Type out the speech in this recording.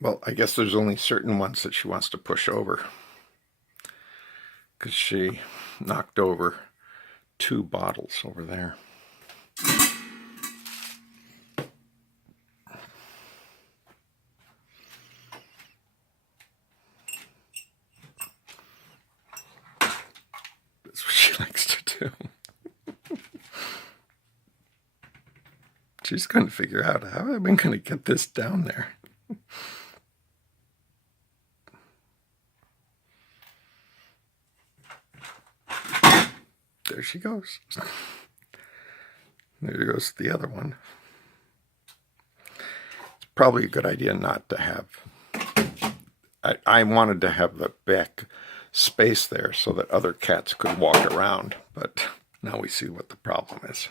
Well, I guess there's only certain ones that she wants to push over, because she knocked over 2 bottles over there. That's what she likes to do. She's going to figure out how am I going to get this down there. There she goes. There goes the other one. It's probably a good idea not to have... I wanted to have the back space there so that other cats could walk around, but now we see what the problem is.